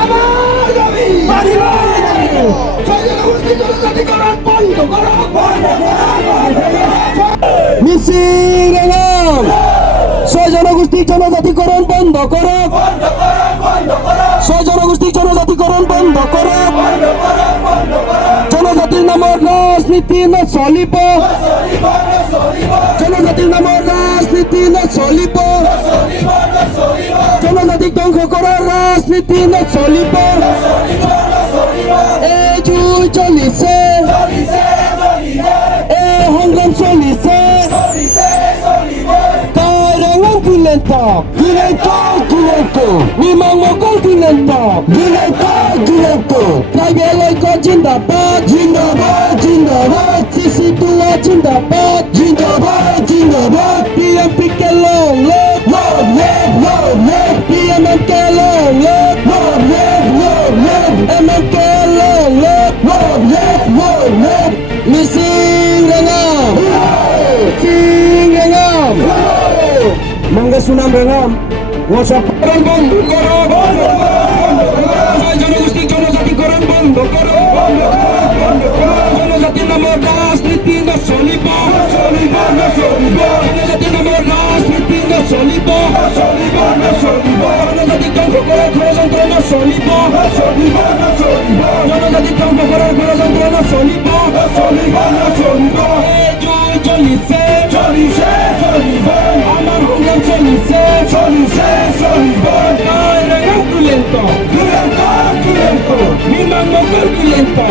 আমার দাবি জনজাতিকরণ বন্ধ করো। মিছিল জনগোষ্ঠীর জনজাতিকরণ বন্ধ করো। জনগোষ্ঠীর জনজাতিকরণ বন্ধ করো। জনজাতির নামের রাজনীতি না চলিব। জনজাতির নামের রাজনীতি না চলিব। জনজাতিক ধ্বংস করার রাজনীতি না চলিব। এই যুগ চলিছে, এই সংগ্রাম চলিছে। Violento, mi mamoko violento, tribal iko jindabad, sisi tua jindabad, PMP ke long live, PMM ke long live, MMK long live, Mising Rengam, Mangga Sunam Rengam, Wasaparan বন্ধ করো, জনগোষ্ঠীর জনজাতিকরণ বন্ধ করো, জনজাতির নামের রাজনীতি না চলিব, জনজাতির নামের রাজনীতি না চলিব, জনজাতিক ধ্বংস করার ষড়যন্ত্র না চলিব, জনজাতিক ধ্বংস করার ষড়যন্ত্র না চলিব, চলিছে, আমার সংগ্রাম চলিছে, violento, mi mamá violento.